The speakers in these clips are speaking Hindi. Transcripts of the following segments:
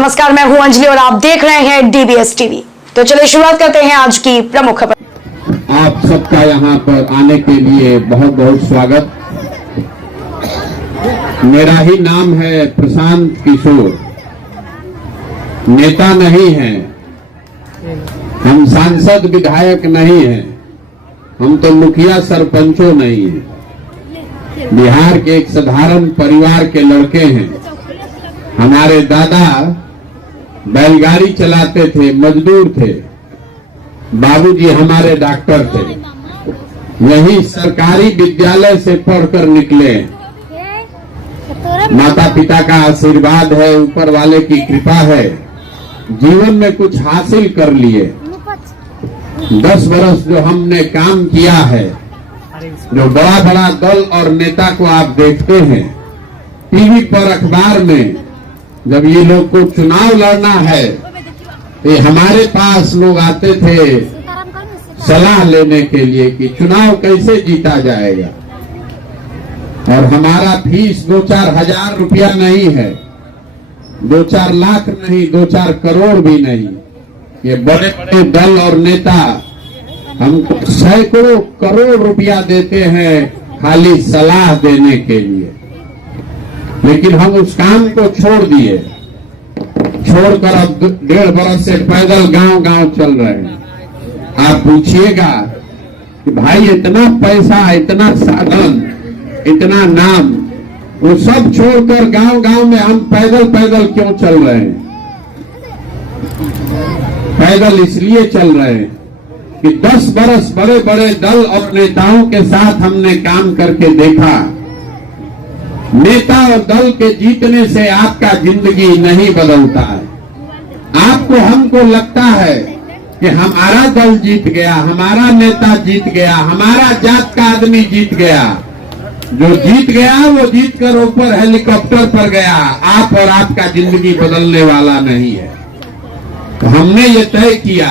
नमस्कार, मैं हूं अंजलि और आप देख रहे हैं डीबीएस टीवी। तो चलिए शुरुआत करते हैं आज की प्रमुख खबर। आप सबका यहाँ पर आने के लिए बहुत बहुत स्वागत। मेरा ही नाम है प्रशांत किशोर। नेता नहीं है, हम सांसद विधायक नहीं हैं, हम तो मुखिया सरपंचों नहीं हैं। बिहार के एक साधारण परिवार के लड़के हैं। हमारे दादा बैलगाड़ी चलाते थे, मजदूर थे। बाबूजी हमारे डॉक्टर थे। यही सरकारी विद्यालय से पढ़कर निकले। माता पिता का आशीर्वाद है, ऊपर वाले की कृपा है, जीवन में कुछ हासिल कर लिए। 10 वर्ष जो हमने काम किया है, जो बड़ा बड़ा दल और नेता को आप देखते हैं टीवी पर, अखबार में, जब ये लोग को चुनाव लड़ना है तो हमारे पास लोग आते थे सलाह लेने के लिए कि चुनाव कैसे जीता जाएगा। और हमारा फीस 2-4 हजार रुपया नहीं है, 2-4 लाख नहीं, 2-4 करोड़ भी नहीं। ये बड़े बड़े दल और नेता हमको सैकड़ों करोड़ रुपया देते हैं खाली सलाह देने के लिए। लेकिन हम उस काम को छोड़ दिए, छोड़कर अब 1.5 बरस से पैदल गांव गांव चल रहे हैं। आप पूछिएगा कि भाई इतना पैसा, इतना साधन, इतना नाम, वो सब छोड़कर गांव गांव में हम पैदल पैदल क्यों चल रहे हैं? पैदल इसलिए चल रहे हैं कि 10 बरस बड़े बड़े दल और नेताओं के साथ हमने काम करके देखा, नेता और दल के जीतने से आपका जिंदगी नहीं बदलता है। आपको हमको लगता है कि हमारा दल जीत गया, हमारा नेता जीत गया, हमारा जात का आदमी जीत गया। जो जीत गया वो जीत कर ऊपर हेलीकॉप्टर पर गया। आप और आपका जिंदगी बदलने वाला नहीं है। तो हमने ये तय किया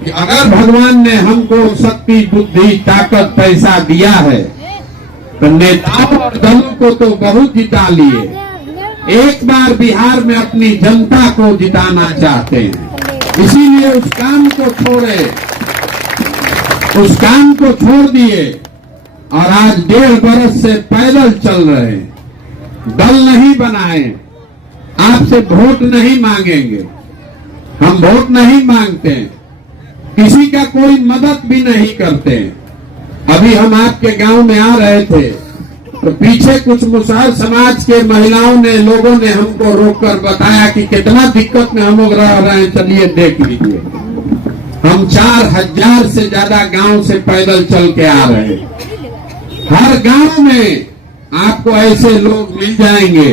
कि अगर भगवान ने हमको शक्ति, बुद्धि, ताकत, पैसा दिया है तो नेताओं और दलों को तो बहुत जिता लिए, एक बार बिहार में अपनी जनता को जिताना चाहते हैं। इसीलिए उस काम को छोड़े, उस काम को छोड़ दिए और आज 1.5 बरस से पैदल चल रहे हैं। दल नहीं बनाए, आपसे वोट नहीं मांगेंगे, हम वोट नहीं मांगते, किसी का कोई मदद भी नहीं करते। अभी हम आपके गांव में आ रहे थे तो पीछे कुछ मुसहर समाज के महिलाओं ने, लोगों ने हमको रोककर बताया कि कितना दिक्कत में हम लोग रह रहे हैं, चलिए देख लीजिए। हम 4000 से ज्यादा गांव से पैदल चल के आ रहे हैं। हर गांव में आपको ऐसे लोग मिल जाएंगे।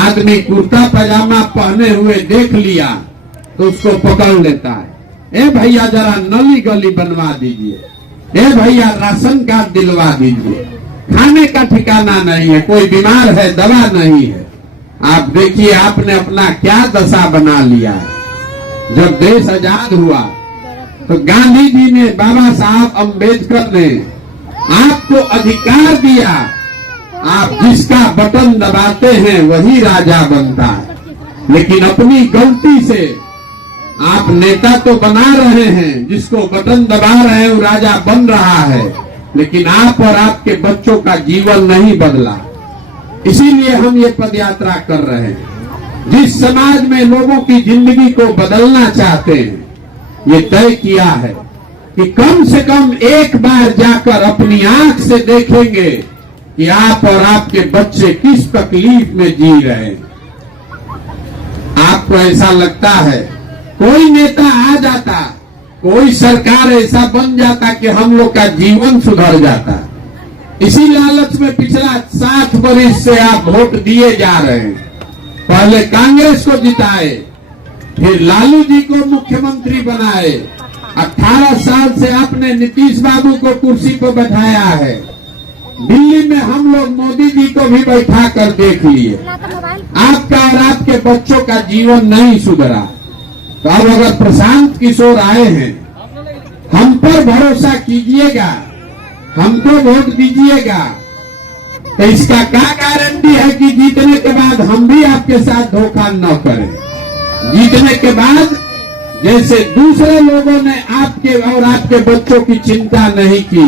आदमी कुर्ता पैजामा पहने हुए देख लिया तो उसको पकड़ लेता है, ए भैया जरा नली गली बनवा दीजिए, ए भैया राशन कार्ड दिलवा दीजिए। खाने का ठिकाना नहीं है, कोई बीमार है दवा नहीं है। आप देखिए आपने अपना क्या दशा बना लिया है। जब देश आजाद हुआ तो गांधी जी ने, बाबा साहब अम्बेडकर ने आपको अधिकार दिया, आप जिसका बटन दबाते हैं वही राजा बनता है। लेकिन अपनी गलती से आप नेता तो बना रहे हैं, जिसको बटन दबा रहे हैं वो राजा बन रहा है, लेकिन आप और आपके बच्चों का जीवन नहीं बदला। इसीलिए हम ये पदयात्रा कर रहे हैं। जिस समाज में लोगों की जिंदगी को बदलना चाहते हैं, ये तय किया है कि कम से कम एक बार जाकर अपनी आंख से देखेंगे कि आप और आपके बच्चे किस तकलीफ में जी रहे हैं। आपको ऐसा लगता है कोई नेता आ जाता, कोई सरकार ऐसा बन जाता कि हम लोग का जीवन सुधर जाता। इसी लालच में पिछला 60 वर्ष से आप वोट दिए जा रहे हैं। पहले कांग्रेस को जिताए, फिर लालू जी को मुख्यमंत्री बनाए, 18 साल से आपने नीतीश बाबू को कुर्सी पर बैठाया है। दिल्ली में हम लोग मोदी जी को भी बैठा कर देख लिए। आपका और आपके बच्चों का जीवन नहीं सुधरा। तो अब अगर प्रशांत किशोर आए हैं, हम पर भरोसा कीजिएगा, हमको वोट दीजिएगा, तो इसका क्या गारंटी है कि जीतने के बाद हम भी आपके साथ धोखा न करें। जीतने के बाद जैसे दूसरे लोगों ने आपके और आपके बच्चों की चिंता नहीं की,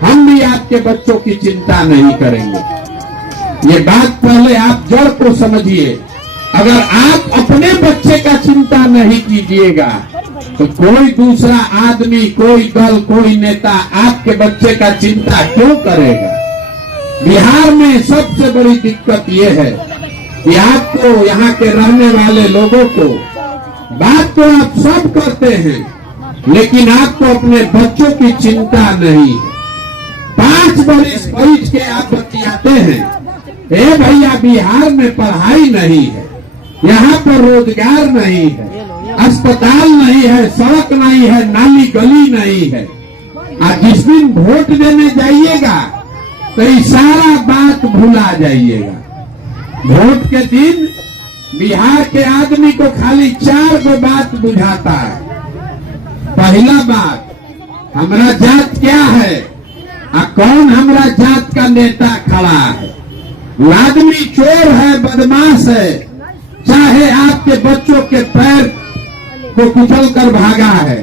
हम भी आपके बच्चों की चिंता नहीं करेंगे। ये बात पहले आप जड़ को समझिए। अगर आप अपने बच्चे का चिंता नहीं कीजिएगा तो कोई दूसरा आदमी, कोई दल, कोई नेता आपके बच्चे का चिंता क्यों करेगा। बिहार में सबसे बड़ी दिक्कत यह है कि आपको, यहाँ के रहने वाले लोगों को, बात तो आप सब करते हैं लेकिन आपको अपने बच्चों की चिंता नहीं है। 5 बरिस पढ़ के आप बतियाते हैं, ए भैया बिहार में पढ़ाई नहीं है, यहाँ पर रोजगार नहीं है, अस्पताल नहीं है, सड़क नहीं है, नाली गली नहीं है। आज जिस दिन वोट देने जाइएगा तो ये सारा बात भुला जाइएगा। वोट के दिन बिहार के आदमी को खाली 4 गो बात बुझाता है। पहला बात, हमारा जात क्या है, कौन हमारा जात का नेता खड़ा है। आदमी चोर है, बदमाश है, चाहे आपके बच्चों के पैर को कुचल कर भागा है,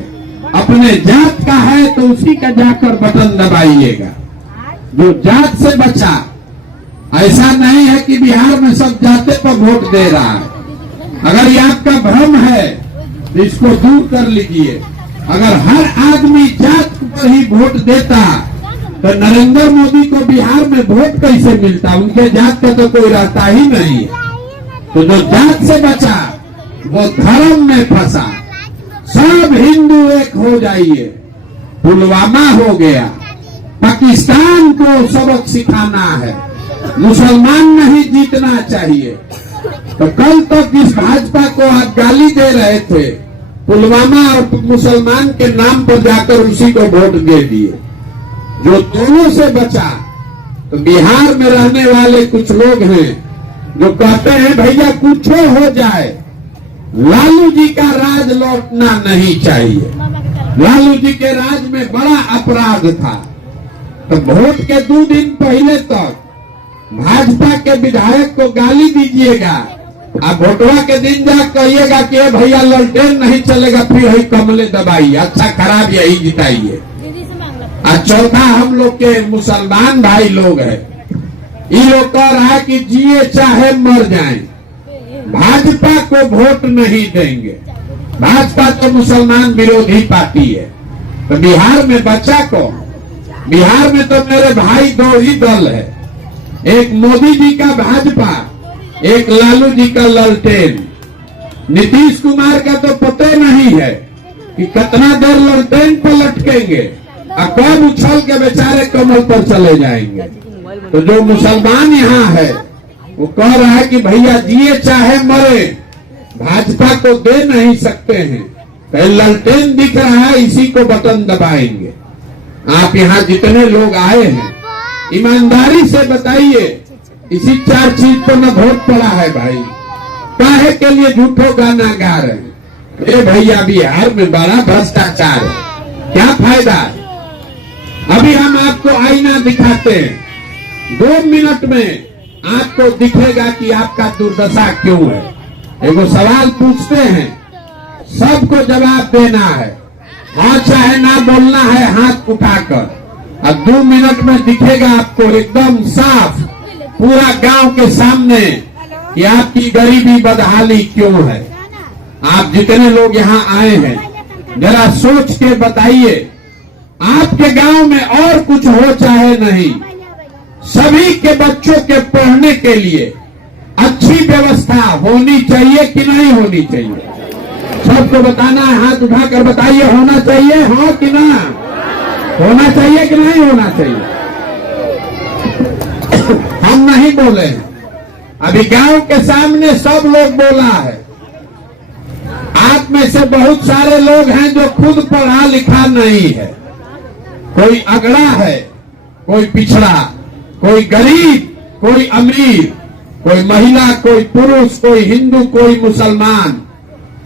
अपने जात का है तो उसी का जाकर बटन दबाइएगा। जो जात से बचा, ऐसा नहीं है कि बिहार में सब जाते पर वोट दे रहा है। अगर ये आपका भ्रम है तो इसको दूर कर लीजिए। अगर हर आदमी जात पर ही वोट देता तो नरेंद्र मोदी को बिहार में वोट कैसे मिलता, उनके जात का तो कोई रहता ही नहीं है। तो जो जात से बचा वो धर्म में फंसा। सब हिंदू एक हो जाइए। पुलवामा हो गया, पाकिस्तान को सबक सिखाना है, मुसलमान नहीं जीतना चाहिए। तो कल तक इस भाजपा को आप गाली दे रहे थे, पुलवामा और मुसलमान के नाम पर जाकर उसी को वोट दे दिए। जो दोनों से बचा, तो बिहार में रहने वाले कुछ लोग हैं जो कहते हैं भैया कुछ हो जाए, लालू जी का राज लौटना नहीं चाहिए। लालू जी के राज में बड़ा अपराध था। तो वोट के 2 दिन पहले तक भाजपा के विधायक को गाली दीजिएगा, अब वोटवा के दिन जा कहिएगा कि भैया ललटेन नहीं चलेगा, फिर ही कमले दबाइए, अच्छा खराब यही जिताइए। और चौथा, हम लोग के मुसलमान भाई लोग हैं, ये लोग कह रहा है कि जिए चाहे मर जाएं, भाजपा को वोट नहीं देंगे। भाजपा तो मुसलमान विरोधी पार्टी है। तो बिहार में बचा कौन? बिहार में तो मेरे भाई 2 ही दल है, एक मोदी जी का भाजपा, एक लालू जी का ललटेन। नीतीश कुमार का तो पता नहीं है कि कितना देर ललटेन पर लटकेंगे और कब उछल के बेचारे कमल पर चले जाएंगे। तो जो मुसलमान यहाँ है वो कह रहा है कि भैया जिए चाहे मरे, भाजपा को दे नहीं सकते हैं। कहीं ललटेन दिख रहा है, इसी को बटन दबाएंगे। आप यहाँ जितने लोग आए हैं ईमानदारी से बताइए, इसी 4 चीज पर न वोट पड़ा है भाई। काहे के लिए झूठो गाना गा रहे हैं। ए भैया बिहार में बड़ा भ्रष्टाचार है, क्या फायदा है। अभी हम आपको आईना दिखाते हैं, 2 मिनट में आपको दिखेगा कि आपका दुर्दशा क्यों है। एगो सवाल पूछते हैं, सबको जवाब देना है, हाँ चाहे ना बोलना है हाथ उठाकर। अब 2 मिनट में दिखेगा आपको एकदम साफ पूरा गांव के सामने कि आपकी गरीबी बदहाली क्यों है। आप जितने लोग यहाँ आए हैं जरा सोच के बताइए, आपके गांव में और कुछ हो चाहे नहीं, सभी के बच्चों के पढ़ने के लिए अच्छी व्यवस्था होनी चाहिए कि नहीं होनी चाहिए। सबको बताना है, हाथ उठाकर बताइए, होना चाहिए हाँ कि ना, होना चाहिए कि नहीं होना चाहिए। हम नहीं बोले हैं, अभी गांव के सामने सब लोग बोला है। आप में से बहुत सारे लोग हैं जो खुद पढ़ा लिखा नहीं है, कोई अगड़ा है, कोई पिछड़ा, कोई गरीब, कोई अमीर, कोई महिला, कोई पुरुष, कोई हिंदू, कोई मुसलमान,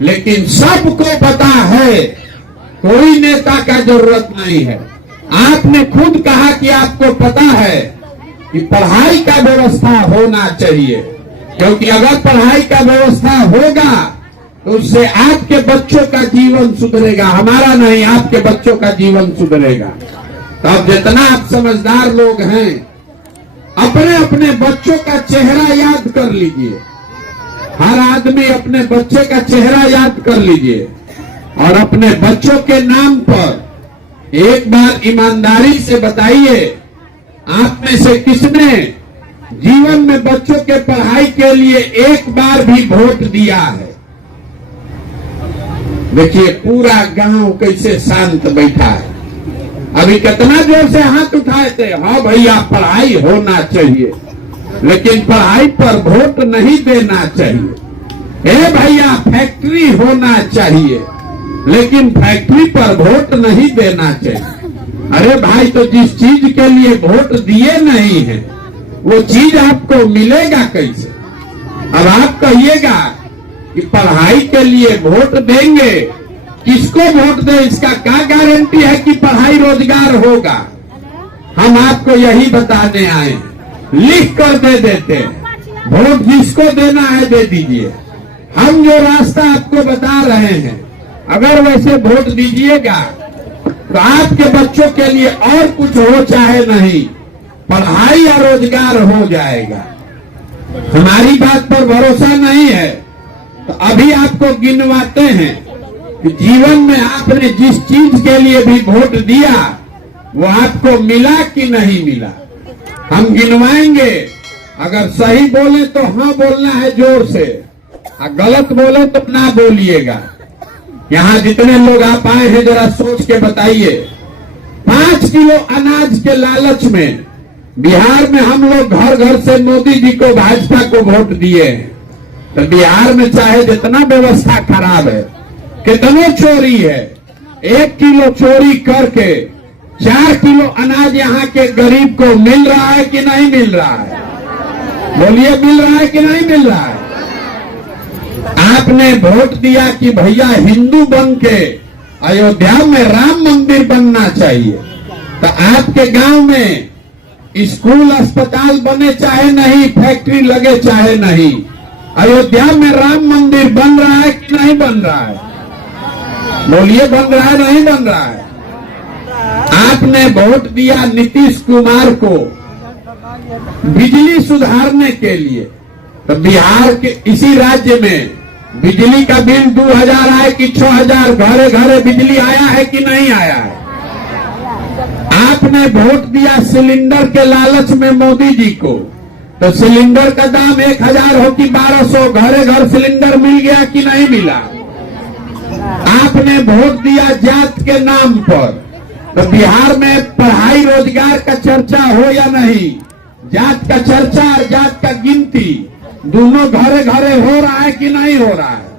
लेकिन सबको पता है कोई नेता का जरूरत नहीं है। आपने खुद कहा कि आपको पता है कि पढ़ाई का व्यवस्था होना चाहिए, क्योंकि अगर पढ़ाई का व्यवस्था होगा तो उससे आपके बच्चों का जीवन सुधरेगा, हमारा नहीं, आपके बच्चों का जीवन सुधरेगा। तो अब जितना आप समझदार लोग हैं, अपने अपने बच्चों का चेहरा याद कर लीजिए। हर आदमी अपने बच्चे का चेहरा याद कर लीजिए और अपने बच्चों के नाम पर एक बार ईमानदारी से बताइए, आप में से किसने जीवन में बच्चों के पढ़ाई के लिए एक बार भी वोट दिया है? देखिए पूरा गांव कैसे शांत बैठा है। अभी कितना जोर से हाथ उठाए थे, हाँ भैया पढ़ाई होना चाहिए, लेकिन पढ़ाई पर वोट नहीं देना चाहिए। ए भैया फैक्ट्री होना चाहिए, लेकिन फैक्ट्री पर वोट नहीं देना चाहिए। अरे भाई, तो जिस चीज के लिए वोट दिए नहीं है वो चीज आपको मिलेगा कैसे? अब आप कहिएगा कि पढ़ाई के लिए वोट देंगे, किसको वोट दे, इसका क्या गारंटी है कि पढ़ाई रोजगार होगा? हम आपको यही बताने आए हैं, लिख कर दे देते हैं, वोट जिसको देना है दे दीजिए। हम जो रास्ता आपको बता रहे हैं, अगर वैसे वोट दीजिएगा तो आपके बच्चों के लिए और कुछ हो चाहे नहीं, पढ़ाई या रोजगार हो जाएगा। हमारी बात पर भरोसा नहीं है तो अभी आपको गिनवाते हैं कि जीवन में आपने जिस चीज के लिए भी वोट दिया वो आपको मिला कि नहीं मिला। हम गिनवाएंगे, अगर सही बोले तो हाँ बोलना है जोर से, और गलत बोले तो ना बोलिएगा। यहाँ जितने लोग आप आए हैं जरा सोच के बताइए, 5 किलो अनाज के लालच में बिहार में हम लोग घर घर से मोदी जी को, भाजपा को वोट दिए हैं। तो बिहार में चाहे जितना व्यवस्था खराब है, कितनो चोरी है, 1 किलो चोरी करके 4 किलो अनाज यहाँ के गरीब को मिल रहा है कि नहीं मिल रहा है? बोलिए, मिल रहा है कि नहीं मिल रहा है? आपने वोट दिया कि भैया हिंदू बन के अयोध्या में राम मंदिर बनना चाहिए, तो आपके गांव में स्कूल अस्पताल बने चाहे नहीं, फैक्ट्री लगे चाहे नहीं, अयोध्या में राम मंदिर बन रहा है कि नहीं बन रहा है? बोलिए, बन रहा है नहीं बन रहा है? आपने वोट दिया नीतीश कुमार को बिजली सुधारने के लिए, तो बिहार के इसी राज्य में बिजली का बिल 2000 आए कि 6000, घरे घरे बिजली आया है कि नहीं आया है? आपने वोट दिया सिलेंडर के लालच में मोदी जी को, तो सिलेंडर का दाम 1000 हो कि 1200, घरे घर सिलेंडर मिल गया कि नहीं मिला? आपने वोट दिया जात के नाम पर, तो बिहार में पढ़ाई रोजगार का चर्चा हो या नहीं? जात का चर्चा और जात का गिनती दोनों घरे घरे हो रहा है कि नहीं हो रहा है?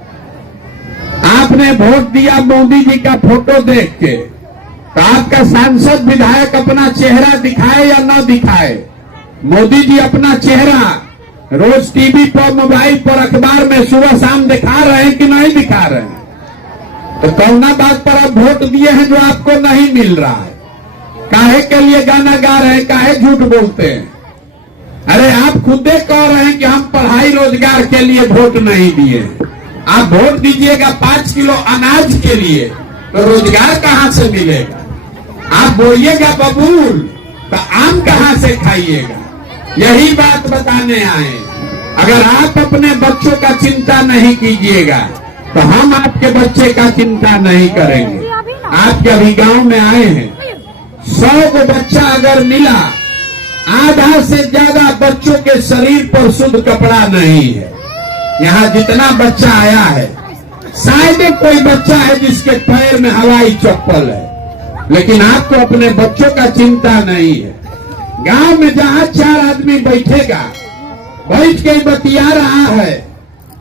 आपने वोट दिया मोदी जी का फोटो देख के, तो आपका सांसद विधायक अपना चेहरा दिखाए या न दिखाए? मोदी जी अपना चेहरा रोज टीवी पर, मोबाइल पर, अखबार में सुबह शाम दिखा रहे हैं कि नहीं दिखा रहे हैं? तो कौना बात पर आप वोट दिए हैं जो आपको नहीं मिल रहा है? काहे के लिए गाना गा रहे हैं, काहे झूठ बोलते हैं? अरे आप खुदे कह रहे हैं कि हम पढ़ाई रोजगार के लिए वोट नहीं दिए। आप वोट दीजिएगा 5 किलो अनाज के लिए, तो रोजगार कहां से मिलेगा? आप बोलिएगा बबूल, तो आम कहां से खाइएगा? यही बात बताने आए। अगर आप अपने बच्चों का चिंता नहीं कीजिएगा तो हम आपके बच्चे का चिंता नहीं करेंगे। आपके अभी गांव में आए हैं, 100 को बच्चा अगर मिला, आधा से ज्यादा बच्चों के शरीर पर शुद्ध कपड़ा नहीं है। यहाँ जितना बच्चा आया है, शायद कोई बच्चा है जिसके पैर में हवाई चप्पल है, लेकिन आपको अपने बच्चों का चिंता नहीं है। गांव में जहां 4 आदमी बैठेगा, बैठ के बतिया रहा है,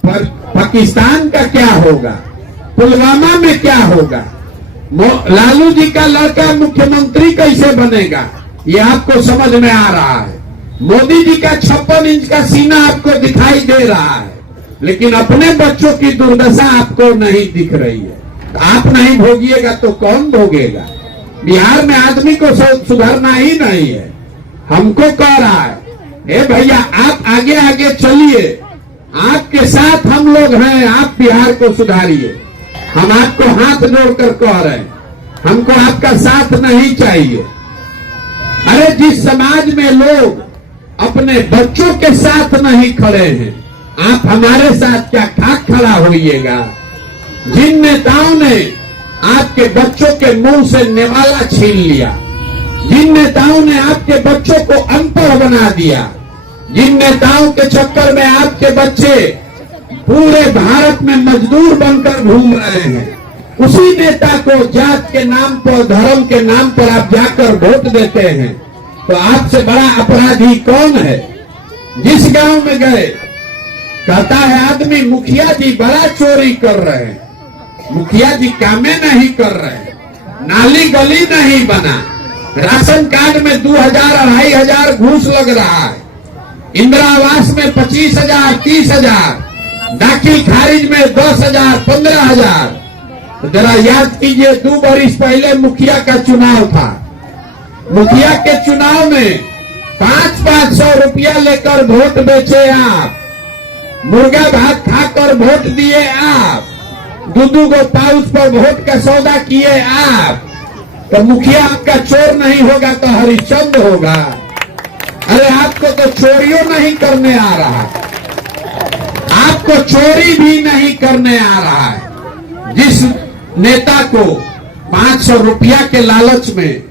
पर पाकिस्तान का क्या होगा, पुलवामा में क्या होगा, लालू जी का लड़का मुख्यमंत्री कैसे बनेगा, ये आपको समझ में आ रहा है। मोदी जी का 56 इंच का सीना आपको दिखाई दे रहा है, लेकिन अपने बच्चों की दुर्दशा आपको नहीं दिख रही है। आप नहीं भोगिएगा तो कौन भोगेगा? बिहार में आदमी को सुधरना ही नहीं है। हमको कह रहा है, ए भैया आप आगे आगे चलिए, आपके साथ हम लोग हैं, आप बिहार को सुधारिए। हम आपको हाथ जोड़कर कह रहे हैं, हमको आपका साथ नहीं चाहिए। अरे जिस समाज में लोग अपने बच्चों के साथ नहीं खड़े हैं, आप हमारे साथ क्या खाक खड़ा होइएगा। जिन नेताओं ने आपके बच्चों के मुंह से निवाला छीन लिया, जिन नेताओं ने आपके बच्चों को अनपढ़ बना दिया, जिन नेताओं के चक्कर में आपके बच्चे पूरे भारत में मजदूर बनकर घूम रहे हैं, उसी नेता को जात के नाम पर, धर्म के नाम पर आप जाकर वोट देते हैं, तो आपसे बड़ा अपराधी कौन है। जिस गांव में गए, कहता है आदमी मुखिया जी बड़ा चोरी कर रहे हैं, मुखिया जी कामें नहीं कर रहे हैं, नाली गली नहीं बना, राशन कार्ड में 2000-2500 घूस लग रहा है, इंदिरा आवास में 25,000 30,000, दाखिल खारिज में 10,000 15,000। तो जरा याद कीजिए, 2 बरिस पहले मुखिया का चुनाव था। मुखिया के चुनाव में 500-500 रुपया लेकर वोट बेचे आप, मुर्गा भात खाकर वोट दिए आप, 2-2 गो पाउच पर वोट का सौदा किए आप। तो मुखिया आपका चोर नहीं होगा तो हरिश्चंद्र होगा। अरे आपको तो चोरियों नहीं करने आ रहा, आपको चोरी भी नहीं करने आ रहा है। जिस नेता को 500 रुपया के लालच में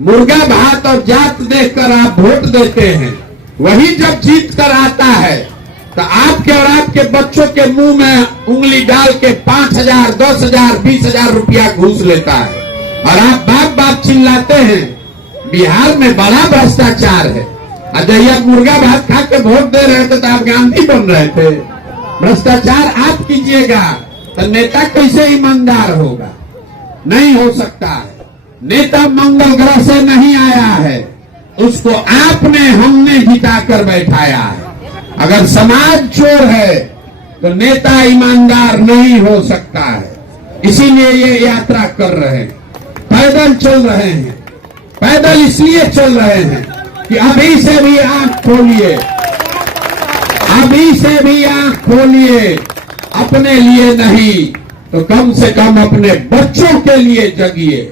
मुर्गा भात और जात देखकर आप वोट देते हैं, वही जब जीत कर आता है तो आपके और आपके बच्चों के मुंह में उंगली डाल के 5,000 10,000 20,000 रुपया घूस लेता है, और आप बाप बाप चिल्लाते हैं बिहार में बड़ा भ्रष्टाचार है। जब आप मुर्गा भात खा के वोट दे रहे थे तो आप गांधी बन रहे थे। भ्रष्टाचार आप कीजिएगा तो नेता कैसे ईमानदार होगा। नहीं हो सकता है। नेता मंगल ग्रह से नहीं आया है, उसको आपने हमने जिताकर बैठाया है। अगर समाज चोर है तो नेता ईमानदार नहीं हो सकता है। इसीलिए ये यात्रा कर रहे हैं, पैदल चल रहे हैं। पैदल इसलिए चल रहे हैं कि अभी से भी आंख खोलिए, अभी से भी आंख खोलिए। अपने लिए नहीं तो कम से कम अपने बच्चों के लिए जगिए।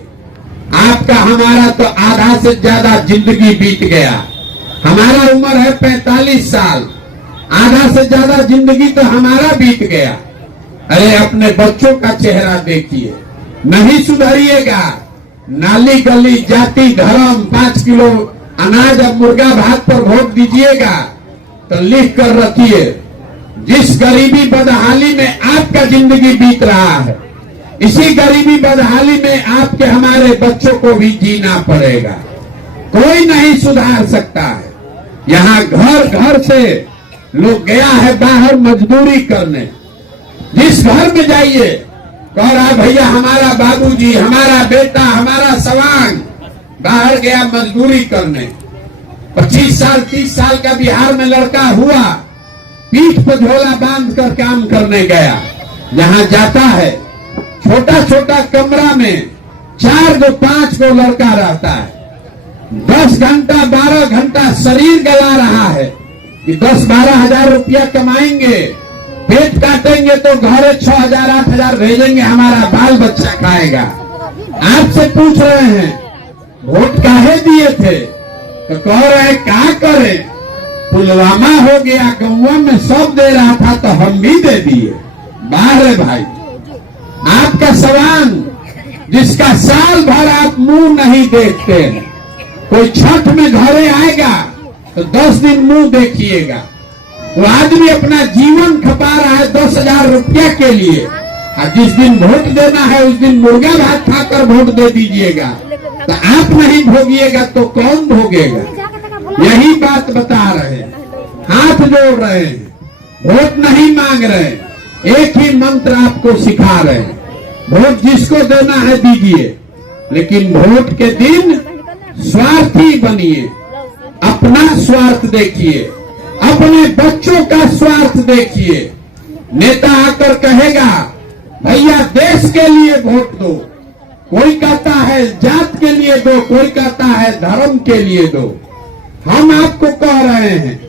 आपका हमारा तो आधा से ज्यादा जिंदगी बीत गया। हमारा उम्र है 45 साल, आधा से ज्यादा जिंदगी तो हमारा बीत गया। अरे अपने बच्चों का चेहरा देखिए, नहीं सुधरिएगा। नाली गली जाति धर्म 5 किलो अनाज अब मुर्गा भात पर वोट दीजिएगा तो लिख कर रखिए, जिस गरीबी बदहाली में आपका जिंदगी बीत रहा है, इसी गरीबी बदहाली में आपके हमारे बच्चों को भी जीना पड़ेगा। कोई नहीं सुधार सकता है। यहाँ घर घर से लोग गया है बाहर मजदूरी करने। जिस घर में जाइए कह रहा भैया हमारा बाबूजी, हमारा बेटा, हमारा सवांग बाहर गया मजदूरी करने। 25 साल 30 साल का बिहार में लड़का हुआ, पीठ पर झोला बांध कर काम करने गया। जहां जाता है छोटा छोटा कमरा में 4 गो 5 गो लड़का रहता है। 10 घंटा 12 घंटा शरीर गला रहा है कि 10-12 हजार रुपया कमाएंगे, पेट काटेंगे तो घरे 6,000 8,000 भेजेंगे, हमारा बाल बच्चा खाएगा। आपसे पूछ रहे हैं वोट काहे दिए थे, तो कह रहे हैं क्या करें, पुलवामा हो गया, गौवा में सब दे रहा था तो हम भी दे दिए। बाहर भाई आपका सवाल, जिसका साल भर आप मुंह नहीं देखते, कोई छठ में घरे आएगा तो 10 दिन मुंह देखिएगा। वो आदमी अपना जीवन खपा रहा है 10,000 रुपया के लिए, और जिस दिन वोट देना है उस दिन मुर्गा भात खाकर वोट दे दीजिएगा। तो आप नहीं भोगिएगा तो कौन भोगेगा। यही बात बता रहे हैं, हाथ जोड़ रहे हैं, वोट नहीं मांग रहे, एक ही मंत्र आपको सिखा रहे हैं, वोट जिसको देना है दीजिए, लेकिन वोट के दिन स्वार्थी बनिए। अपना स्वार्थ देखिए, अपने बच्चों का स्वार्थ देखिए। नेता आकर कहेगा भैया देश के लिए वोट दो, कोई कहता है जात के लिए दो, कोई कहता है धर्म के लिए दो। हम आपको कह रहे हैं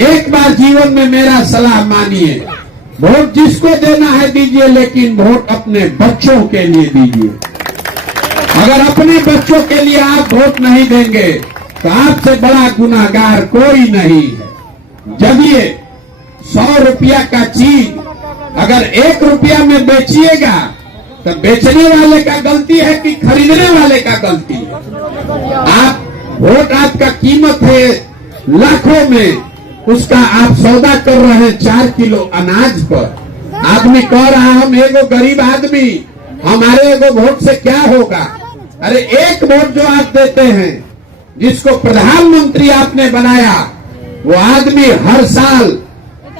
एक बार जीवन में मेरा सलाह मानिए, वोट जिसको देना है दीजिए, लेकिन वोट अपने बच्चों के लिए दीजिए। अगर अपने बच्चों के लिए आप वोट नहीं देंगे तो आपसे बड़ा गुनाहगार कोई नहीं है। जब ये 100 रुपया का चीज अगर 1 रुपया में बेचिएगा तो बेचने वाले का गलती है कि खरीदने वाले का गलती है? आप वोट आपका कीमत है लाखों में, उसका आप सौदा कर रहे हैं 4 किलो अनाज पर। आदमी कह रहा हम एगो गरीब आदमी, हमारे एगो वोट से क्या होगा? अरे एक वोट जो आप देते हैं, जिसको प्रधानमंत्री आपने बनाया, वो आदमी हर साल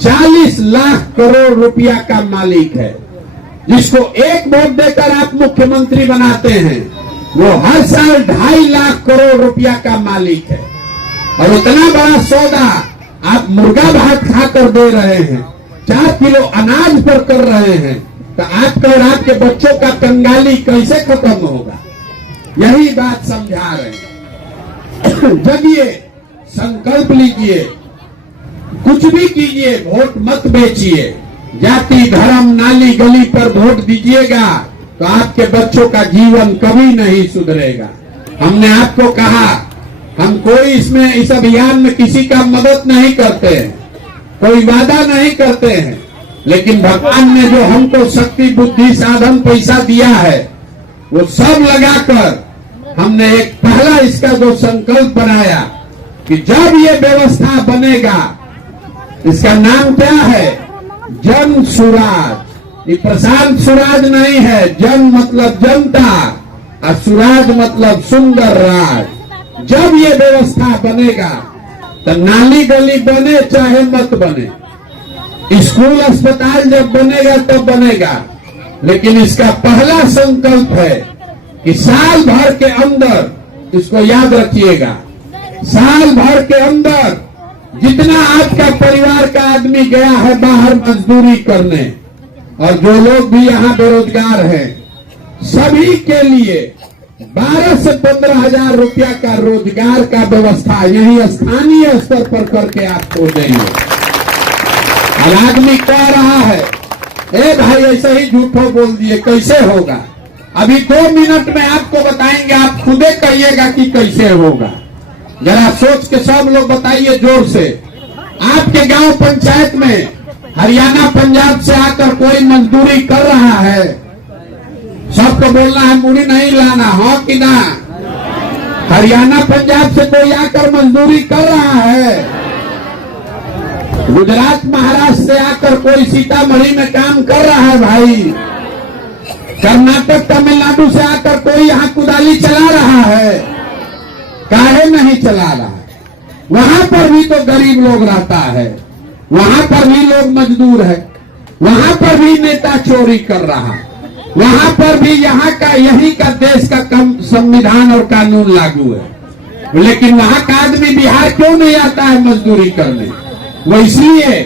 40 लाख करोड़ रुपया का मालिक है। जिसको एक वोट देकर आप मुख्यमंत्री बनाते हैं, वो हर साल 2.5 लाख करोड़ रुपया का मालिक है। और उतना बड़ा सौदा आप मुर्गा भात खाकर दे रहे हैं, 4 किलो अनाज पर कर रहे हैं, तो आपका और आपके बच्चों का कंगाली कैसे खत्म होगा? यही बात समझा रहे हैं। जगिए, संकल्प लीजिए, कुछ भी कीजिए, वोट मत बेचिए। जाति धर्म नाली गली पर वोट दीजिएगा तो आपके बच्चों का जीवन कभी नहीं सुधरेगा। हमने आपको कहा, हम कोई इसमें इस अभियान में किसी का मदद नहीं करते हैं, कोई वादा नहीं करते हैं, लेकिन भगवान ने जो हमको शक्ति बुद्धि साधन पैसा दिया है, वो सब लगाकर हमने एक पहला इसका जो संकल्प बनाया कि जब ये व्यवस्था बनेगा, इसका नाम क्या है? जन सुराज। ये प्रशांत सुराज नहीं है। जन मतलब जनता और सुराज मतलब सुंदर राज। जब ये व्यवस्था बनेगा तो नाली गली बने चाहे मत बने, स्कूल अस्पताल जब बनेगा तब बनेगा, लेकिन इसका पहला संकल्प है कि साल भर के अंदर, इसको याद रखिएगा, साल भर के अंदर जितना आपका परिवार का आदमी गया है बाहर मजदूरी करने, और जो लोग भी यहाँ बेरोजगार हैं, सभी के लिए 12 से 15 हजार रुपया का रोजगार का व्यवस्था यही स्थानीय स्तर पर करके आपको देंगे। और आदमी कह रहा है, ए भाई ऐसे ही झूठो बोल दिए, कैसे होगा? अभी 2 मिनट में आपको बताएंगे, आप खुदे कहिएगा कि कैसे होगा। जरा सोच के सब लोग बताइए जोर से। आपके गांव पंचायत में हरियाणा पंजाब से आकर कोई मजदूरी कर रहा है, सबको बोलना है मुड़ी नहीं लाना, हो कि ना? हरियाणा पंजाब से कोई आकर मजदूरी कर रहा है, गुजरात महाराष्ट्र से आकर कोई सीतामढ़ी में काम कर रहा है भाई, कर्नाटक तमिलनाडु से आकर कोई यहाँ कुदाली चला रहा है, काहे नहीं चला रहा है? वहां पर भी तो गरीब लोग रहता है, वहां पर भी लोग मजदूर है, वहां पर भी नेता चोरी कर रहा है, वहां पर भी यहाँ का यही का देश का संविधान और कानून लागू है, लेकिन वहां का आदमी बिहार क्यों नहीं आता है मजदूरी करने? वो इसलिए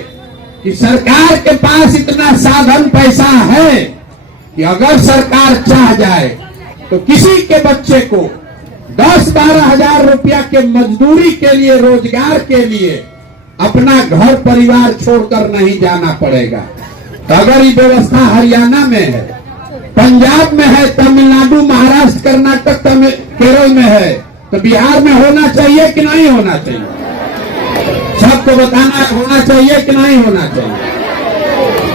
कि सरकार के पास इतना साधन पैसा है कि अगर सरकार चाह जाए तो किसी के बच्चे को 10-12 हजार रुपया के मजदूरी के लिए, रोजगार के लिए अपना घर परिवार छोड़कर नहीं जाना पड़ेगा। तो अगर ये व्यवस्था हरियाणा में है, पंजाब में है, तमिलनाडु महाराष्ट्र कर्नाटक केरल में है, तो बिहार में होना चाहिए कि नहीं होना चाहिए? सबको बताना होना चाहिए कि नहीं होना चाहिए?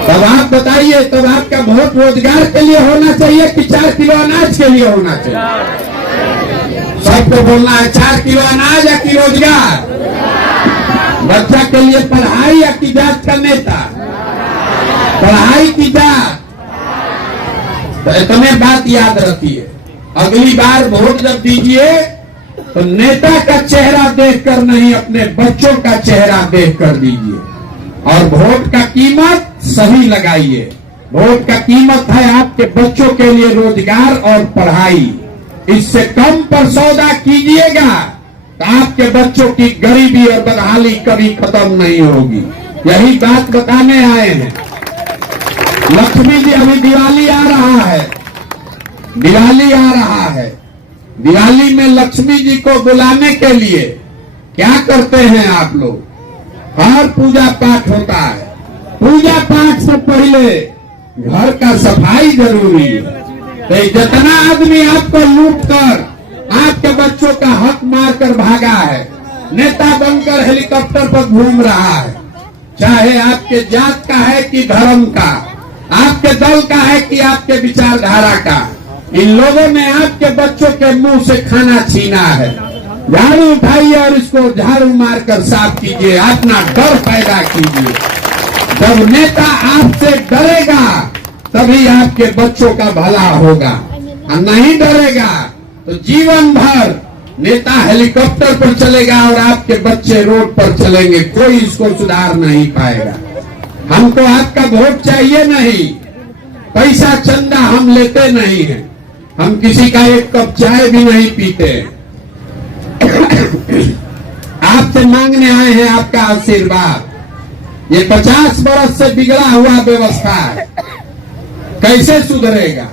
तब आप बताइए, तब आपका वोट रोजगार के लिए होना चाहिए कि 4 किलो अनाज के लिए होना चाहिए? सबको बोलना है 4 किलो अनाज या कि रोजगार? बच्चा के लिए पढ़ाई या कि जात का नेता? पढ़ाई की जात? तो इतने बात याद रखिए। अगली बार वोट जब दीजिए तो नेता का चेहरा देखकर नहीं, अपने बच्चों का चेहरा देखकर दीजिए। और वोट का कीमत सही लगाइए। वोट का कीमत है आपके बच्चों के लिए रोजगार और पढ़ाई। इससे कम पर सौदा कीजिएगा तो आपके बच्चों की गरीबी और बदहाली कभी खत्म नहीं होगी। यही बात बताने आए हैं। लक्ष्मी जी, अभी दिवाली आ रहा है, दिवाली आ रहा है। दिवाली में लक्ष्मी जी को बुलाने के लिए क्या करते हैं आप लोग? और पूजा पाठ होता है। पूजा पाठ से पहले घर का सफाई जरूरी है। तो जितना आदमी आपको लूट कर आपके बच्चों का हक मारकर भागा है, नेता बनकर हेलीकॉप्टर पर घूम रहा है, चाहे आपके जात का है कि धर्म का, आपके दल का है कि आपके विचारधारा का, इन लोगों ने आपके बच्चों के मुंह से खाना छीना है। झाड़ू उठाइए और इसको झाड़ू मारकर साफ कीजिए, अपना डर पैदा कीजिए। जब नेता आपसे डरेगा तभी आपके बच्चों का भला होगा, और नहीं डरेगा तो जीवन भर नेता हेलीकॉप्टर पर चलेगा और आपके बच्चे रोड पर चलेंगे, कोई इसको सुधार नहीं पाएगा। हमको आपका वोट चाहिए नहीं, पैसा चंदा हम लेते नहीं हैं, हम किसी का एक कप चाय भी नहीं पीते। आपसे मांगने आए हैं आपका आशीर्वाद। ये 50 बरस से बिगड़ा हुआ व्यवस्था है, कैसे सुधरेगा?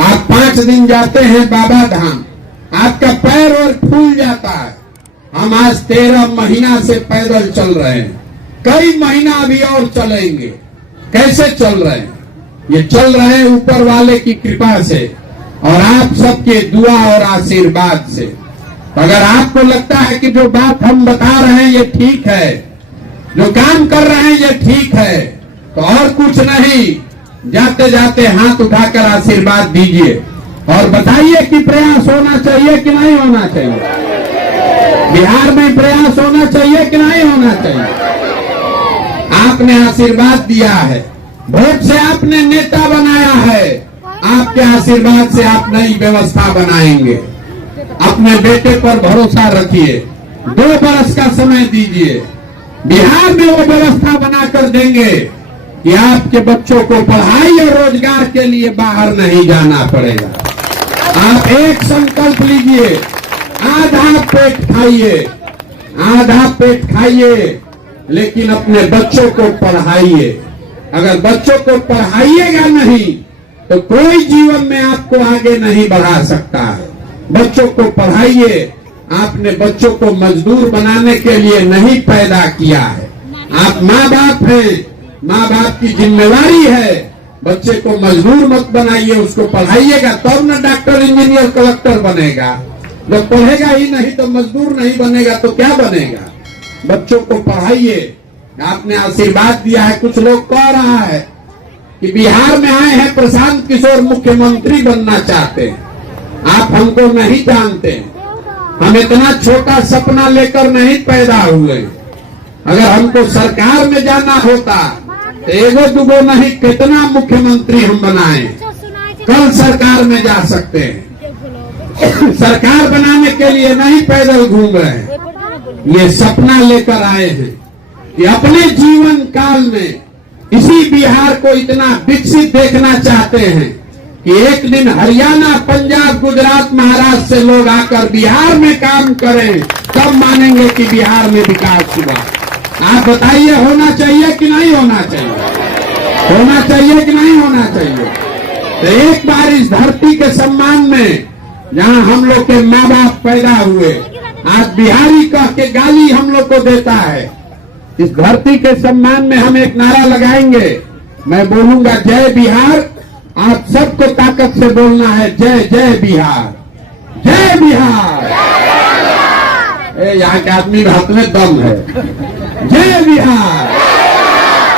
आप 5 दिन जाते हैं बाबा धाम, आपका पैर और फूल जाता है। हम आज 13 महीना से पैदल चल रहे हैं, कई महीना अभी और चलेंगे। कैसे चल रहे हैं? ये चल रहे हैं ऊपर वाले की कृपा से और आप सबके दुआ और आशीर्वाद से। अगर आपको लगता है कि जो बात हम बता रहे हैं ये ठीक है, जो काम कर रहे हैं ये ठीक है, तो और कुछ नहीं, जाते जाते हाथ उठाकर आशीर्वाद दीजिए और बताइए कि प्रयास होना चाहिए कि नहीं होना चाहिए। बिहार में प्रयास होना चाहिए कि नहीं होना चाहिए। आपने आशीर्वाद दिया है, वोट से आपने नेता बनाया है, आपके आशीर्वाद से आप नई व्यवस्था बनाएंगे। अपने बेटे पर भरोसा रखिए, 2 बरस का समय दीजिए, बिहार में वो व्यवस्था बनाकर देंगे कि आपके बच्चों को पढ़ाई और रोजगार के लिए बाहर नहीं जाना पड़ेगा। आप एक संकल्प लीजिए, आधा पेट खाइए, आधा पेट खाइए, लेकिन अपने बच्चों को पढ़ाइए। अगर बच्चों को पढ़ाइएगा नहीं तो कोई जीवन में आपको आगे नहीं बढ़ा सकता है। बच्चों को पढ़ाइए। आपने बच्चों को मजदूर बनाने के लिए नहीं पैदा किया है। आप माँ बाप हैं, माँ बाप की जिम्मेवारी है, बच्चे को मजदूर मत बनाइए, उसको पढ़ाइएगा तब न डॉक्टर इंजीनियर कलेक्टर बनेगा। जब पढ़ेगा ही नहीं तो मजदूर नहीं बनेगा तो क्या बनेगा? बच्चों को पढ़ाइए। आपने आशीर्वाद दिया है, कुछ लोग कह रहा है कि बिहार में आए हैं प्रशांत किशोर मुख्यमंत्री बनना चाहते हैं। आप हमको नहीं जानते, हम इतना छोटा सपना लेकर नहीं पैदा हुए। अगर हमको सरकार में जाना होता तो एगो दुगो नहीं कितना मुख्यमंत्री हम बनाए, कल सरकार में जा सकते हैं। सरकार बनाने के लिए नहीं पैदल घूम रहे हैं, ये सपना लेकर आए हैं कि अपने जीवन काल में इसी बिहार को इतना विकसित देखना चाहते हैं कि एक दिन हरियाणा, पंजाब, गुजरात, महाराष्ट्र से लोग आकर बिहार में काम करें, तब मानेंगे कि बिहार में विकास हुआ। आप बताइए, होना चाहिए कि नहीं होना चाहिए? होना चाहिए कि नहीं होना चाहिए? तो एक बार इस धरती के सम्मान में, जहां हम लोग के माँ बाप पैदा हुए, आज बिहारी कह के गाली हम लोग को देता है, इस धरती के सम्मान में हम एक नारा लगाएंगे। मैं बोलूंगा जय बिहार, आप सबको ताकत से बोलना है जय जय बिहार, जय बिहार। यहाँ के आदमी हाथ में दम है। जय बिहार,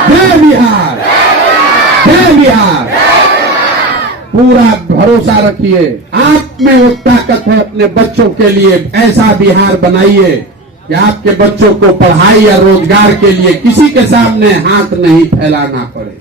जय बिहार, जय बिहार। पूरा भरोसा रखिए, आप में वो ताकत है। अपने बच्चों के लिए ऐसा बिहार बनाइए कि आपके बच्चों को पढ़ाई या रोजगार के लिए किसी के सामने हाथ नहीं फैलाना पड़े।